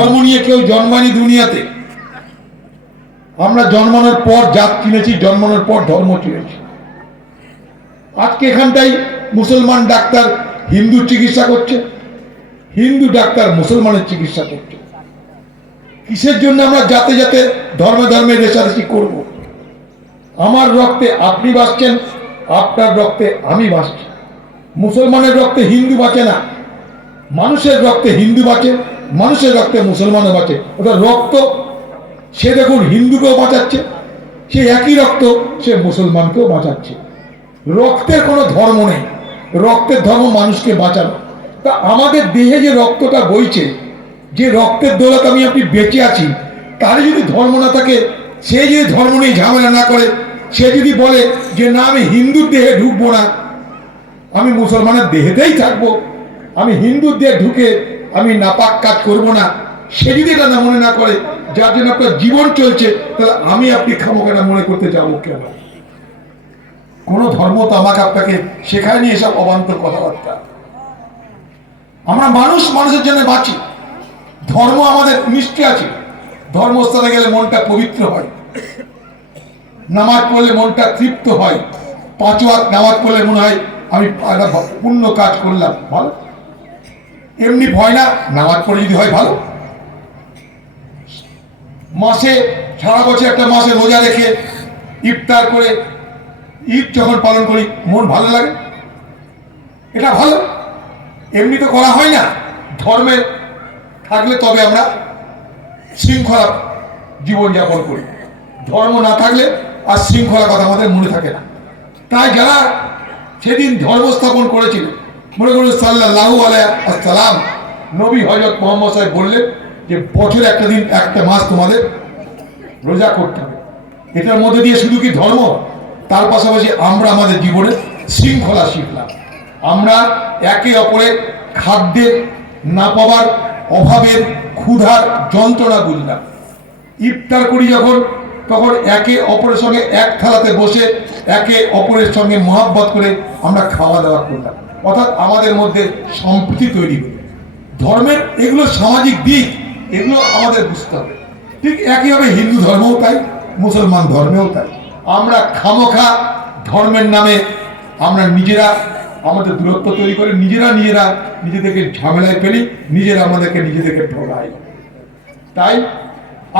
ধর্ম নিয়ে কেউ জন্মায়নি দুনিয়াতে। আমরা জন্মানোর পর জাত চিনেছি, জন্মানোর পর ধর্ম চিনেছি। আজকে এখানটাই মুসলমান ডাক্তার হিন্দুর চিকিৎসা করছে, হিন্দু ডাক্তার মুসলমানের চিকিৎসা করছে। কিসের জন্য আমরা জাতে জাতে ধর্মে ধর্মে রেষারেষি করব? আমার রক্তে আপনি বাঁচছেন, আপনার রক্তে আমি বাঁচছি। মুসলমানের রক্তে হিন্দু বাঁচে না, মানুষের রক্তে হিন্দু বাঁচে, মানুষের রক্তে মুসলমানও বাঁচে। ওটা রক্ত, সে দেখুন হিন্দুকেও বাঁচাচ্ছে, সে একই রক্ত সে মুসলমানকেও বাঁচাচ্ছে। রক্তের কোনো ধর্ম নেই, রক্তের ধর্ম মানুষকে বাঁচানো। তা আমাদের দেহে যে রক্তটা বইছে, যে রক্তের দৌলত আমি আপনি বেঁচে আছি, তার যদি ধর্ম না থাকে, সে যদি ধর্ম নিয়ে ঝামেলা না করে, সে যদি বলে যে না আমি হিন্দুর দেহে ঢুকবো না, আমি মুসলমানের দেহেতেই থাকবো, আমি হিন্দুর দেহে ঢুকে আমি নাপাক কাজ করব না, সে যদি এটা না মনে না করে, যার জন্য আপনার জীবন চলছে, তাহলে আমি আপনি খামোখানা মনে করতে যাবো কেন? কোন ধর্ম তো আমাকে আপনাকে শেখায়নি এসব অবান্তর কথাবার্তা। আমরা মানুষ, মানুষের জন্য বাঁচি। ধর্ম আমাদের নিশ্চয় আছে। ধর্মস্থানে গেলে মনটা পবিত্র হয়, নামাজ পড়লে মনটা তৃপ্ত হয়, 5 ওয়াক্ত নামাজ পড়লে মনে হয় আমি পুণ্য কাজ করলাম, ভালো। এমনি ভয় না, নামাজ পড়ে যদি হয় ভালো। মাসে সারা বছর একটা মাসে রোজা রেখে ইফতার করে ঈদ যখন পালন করি মন ভালো লাগে, এটা ভালো। এমনি তো করা হয় না। ধর্মে থাকলে তবে আমরা শৃঙ্খলা জীবনযাপন করি, ধর্ম না থাকলে আর শৃঙ্খলা কথা আমাদের মনে থাকে না। তাই যারা সেদিন ধর্ম স্থাপন করেছিলেন, মনে করুন সাল্লাল্লাহু আলাইহি ওয়াসাল্লাম, নবী হযরত মুহাম্মদ সাহেব বললেন যে বছরে একটা দিন, একটা মাস তোমাদের রোজা করতে হবে। এটার মধ্যে দিয়ে শুধু কি ধর্ম, তার পাশাপাশি আমরা আমাদের জীবনে শৃঙ্খলা শিখলাম। আমরা একে অপরের খাদ্যের না পাওয়ার, অভাবের, ক্ষুধার যন্ত্রণা বুঝলাম। ইফতার করি যখন, তখন একে অপরের সঙ্গে এক থালাতে বসে একে অপরের সঙ্গে মহব্বত করে আমরা খাওয়া দাওয়া করলাম, অর্থাৎ আমাদের মধ্যে সম্প্রীতি তৈরি হলো। ধর্মের এগুলো সামাজিক দিক, এগুলো আমাদের বুঝতে হবে। ঠিক একইভাবে হিন্দু ধর্মও তাই, মুসলমান ধর্মেও তাই। আমরা খামোখা ধর্মের নামে আমরা নিজেরা আমাদের দূরত্ব তৈরি করে নিজেরা নিজেদেরকে ঝামেলায় ফেলি, নিজেরা আমাদেরকে নিজেদেরকে ঠকাই। তাই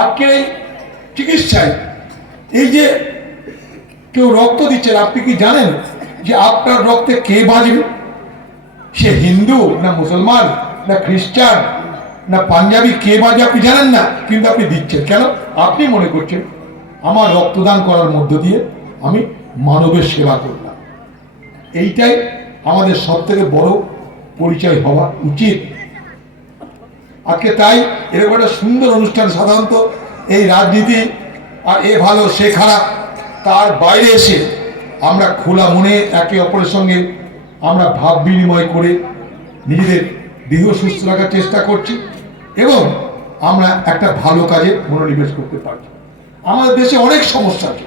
আজকে এই চিকিৎসায় এই যে কেউ রক্ত দিচ্ছেন, আপনি কি জানেন যে আপনার রক্তে কে বাঁচবে? সে হিন্দু না মুসলমান না খ্রিস্টান না পাঞ্জাবি, কে বাঁচবে আপনি জানেন না, কিন্তু আপনি দিচ্ছেন কেন? আপনি মনে করছেন আমার রক্তদান করার মধ্য দিয়ে আমি মানবের সেবা করলাম। এইটাই আমাদের সব থেকে বড় পরিচয় হওয়া উচিত আজকে। তাই এরকম একটা সুন্দর অনুষ্ঠান, সাধারণত এই রাজনীতি আর এ ভালো সে খারাপ, তার বাইরে এসে আমরা খোলা মনে একে অপরের সঙ্গে আমরা ভাব বিনিময় করে নিজেদের দেহ সুস্থ রাখার চেষ্টা করছি এবং আমরা একটা ভালো কাজে মনোনিবেশ করতে পারছি। আমাদের দেশে অনেক সমস্যা আছে,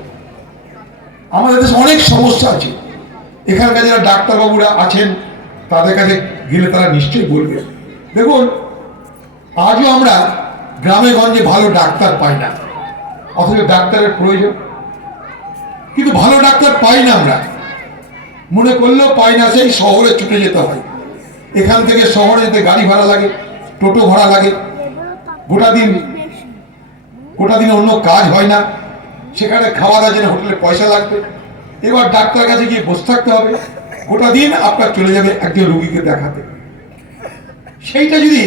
আমাদের দেশে অনেক সমস্যা আছে। এখানকার যারা ডাক্তারবাবুরা আছেন তাদের কাছে গেলে তারা নিশ্চয়ই বলবে। দেখুন, আজও আমরা গ্রামে গঞ্জে ভালো ডাক্তার পাই না, অথচ ডাক্তারের প্রয়োজন, কিন্তু ভালো ডাক্তার পাই না। আমরা মনে করলেও পাই না, সেই শহরে ছুটে যেতে হয়। এখান থেকে শহরে যেতে গাড়ি ভাড়া লাগে, টোটো ভাড়া লাগে, গোটা দিন অন্য কাজ হয় না, সেখানে খাওয়া দাওয়ার জন্য হোটেলে পয়সা লাগবে। এবার ডাক্তারের কাছে গিয়ে বসে থাকতে হবে, গোটা দিন আপনার চলে যাবে একজন রোগীকে দেখাতে। সেইটা যদি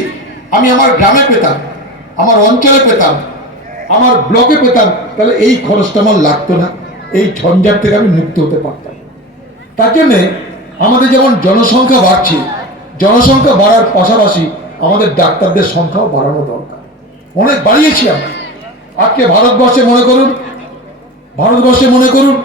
আমি আমার গ্রামে পেতাম, আমার অঞ্চলে পেতাম, আমার ব্লকে পেতাম, তাহলে এই খরচটা আমার লাগতো না, এই ঝঞ্ঝাট থেকে আমি মুক্ত হতে পারতাম। তার জন্যে আমাদের যেমন জনসংখ্যা বাড়ছে, জনসংখ্যা বাড়ার পাশাপাশি আমাদের ডাক্তারদের সংখ্যাও বাড়ানো দরকার। অনেক বাড়িয়েছি আমরা। আজকে ভারতবর্ষে মনে করুন